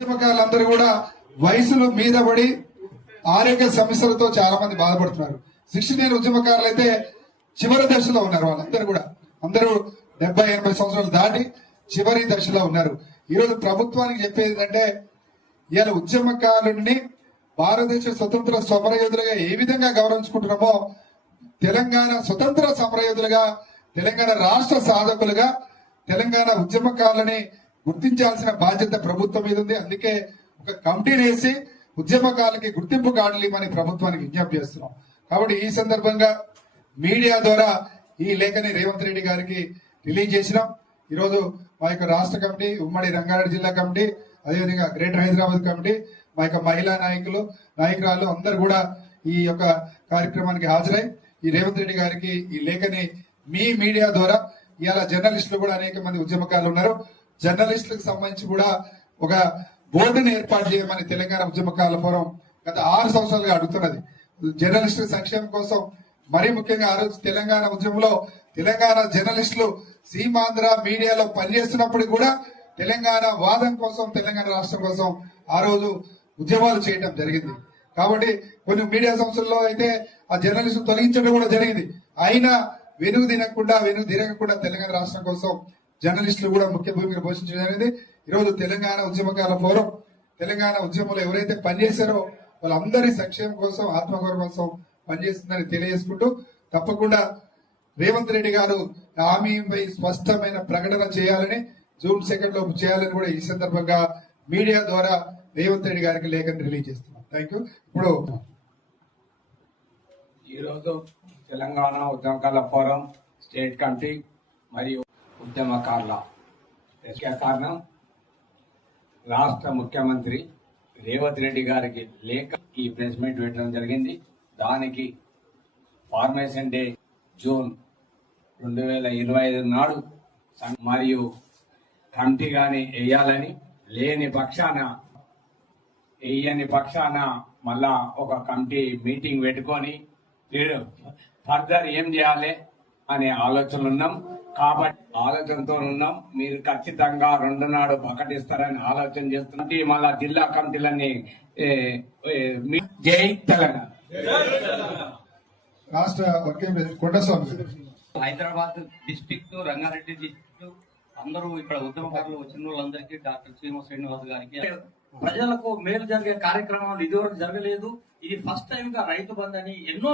ఉద్యమకారులందరూ కూడా వయసులో మీద పడి ఆరోగ్య సమస్యలతో చాలా మంది బాధపడుతున్నారు. 69 ఉద్యమకారులు అయితే చివరి దశలో ఉన్నారు. వాళ్ళందరూ కూడా అందరూ 70-80 సంవత్సరాలు దాటి చివరి దశలో ఉన్నారు. ఈరోజు ప్రభుత్వానికి చెప్పేది ఏంటంటే ఇవాళ ఉద్యమకారుల్ని భారతదేశ స్వతంత్ర సమరయోధులుగా ఏ విధంగా గౌరవించుకుంటున్నామో తెలంగాణ స్వతంత్ర సమరయోధులుగా, తెలంగాణ రాష్ట్ర సాధకులుగా తెలంగాణ ఉద్యమకారులని గుర్తించాల్సిన బాధ్యత ప్రభుత్వం మీద ఉంది. అందుకే ఒక కమిటీని వేసి ఉద్యమకారులకి గుర్తింపు కార్డులు ఇవ్వమని ప్రభుత్వానికి విజ్ఞప్తి చేస్తున్నాం. కాబట్టి ఈ సందర్భంగా మీడియా ద్వారా ఈ లేఖని రేవంత్ రెడ్డి గారికి రిలీజ్ చేసినాం. ఈరోజు మా యొక్క రాష్ట్ర కమిటీ, ఉమ్మడి రంగారెడ్డి జిల్లా కమిటీ, అదేవిధంగా గ్రేటర్ హైదరాబాద్ కమిటీ, మా యొక్క మహిళా నాయకురాలు అందరు కూడా ఈ యొక్క కార్యక్రమానికి హాజరై ఈ రేవంత్ రెడ్డి గారికి ఈ లేఖని మీ మీడియా ద్వారా ఇవాళ జర్నలిస్టులు కూడా అనేక మంది ఉద్యమకారులు ఉన్నారు. జర్నలిస్టులకు సంబంధించి కూడా ఒక బోర్డును ఏర్పాటు చేయమని తెలంగాణ ఉద్యమకారుల ఫోరం గత 6 సంవత్సరాలుగా అడుగుతున్నది. జర్నలిస్టుల సంక్షేమం కోసం, మరీ ముఖ్యంగా ఆ రోజు తెలంగాణ ఉద్యమంలో తెలంగాణ జర్నలిస్టులు సీమాంధ్ర మీడియాలో పనిచేస్తున్నప్పుడు కూడా తెలంగాణ వాదం కోసం, తెలంగాణ రాష్ట్రం కోసం ఆ రోజు ఉద్యమాలు చేయడం జరిగింది. కాబట్టి కొన్ని మీడియా సంస్థల్లో అయితే ఆ జర్నలిస్టు తొలగించడం కూడా జరిగింది. అయినా వెనుగు తిరగకుండా తెలంగాణ రాష్ట్రం కోసం జర్నలిస్టులు కూడా ముఖ్య భూమిక పోషించడం జరిగింది. ఈరోజు తెలంగాణ ఉద్యమకారుల ఫోరం తెలంగాణ ఉద్యమంలో ఎవరైతే పనిచేశారో వాళ్ళందరి సంక్షేమం కోసం, ఆత్మగౌరవం కోసం పనిచేస్తుందని తెలియజేసుకుంటూ తప్పకుండా రేవంత్ రెడ్డి గారు హామీపై స్పష్టమైన ప్రకటన చేయాలని, జూన్ 2 లోపు చేయాలని కూడా ఈ సందర్భంగా మీడియా ద్వారా రేవంత్ రెడ్డి గారికి లేఖను రిలీజ్ చేస్తున్నాం. Thank you. ఇప్పుడు ఈరోజు తెలంగాణ ఉద్యమకారుల ఫోరం స్టేట్ కమిటీ మరియు ఉద్యమకారుల ముఖ్య కారణం రాష్ట్ర ముఖ్యమంత్రి రేవంత్ రెడ్డి గారికి లేఖ ఈ ప్రెస్ మీట్ పెట్టడం జరిగింది. దానికి ఫార్మేషన్ డే జూన్ 2025 నాడు మరియు కమిటీ గాని వేయాలని, లేని పక్షాన మళ్ళా ఒక కమిటీ మీటింగ్ పెట్టుకొని ఫర్దర్ ఏం చేయాలి అనే ఆలోచనలు ఉన్నాం. కాబట్టి ఆలోచనతో ఉన్నాం. మీరు ఖచ్చితంగా 2 నాడు ప్రకటిస్తారని ఆలోచన చేస్తున్నట్టు మళ్ళా జిల్లా కమిటీలన్నీ జై తెలంగాణ. రాష్ట్ర working president Kondaswamy. Hyderabad district, Rangareddy district అందరూ ఇక్కడ ఉద్యమకారులు వచ్చిన వాళ్ళందరికీ, డాక్టర్ శ్రీనివాస్ గారికి ప్రజలకు మేలు జరిగే కార్యక్రమాలు ఇదివరకు జరగలేదు. ఇది ఫస్ట్ టైం గా రైతు బంధు అని ఎన్నో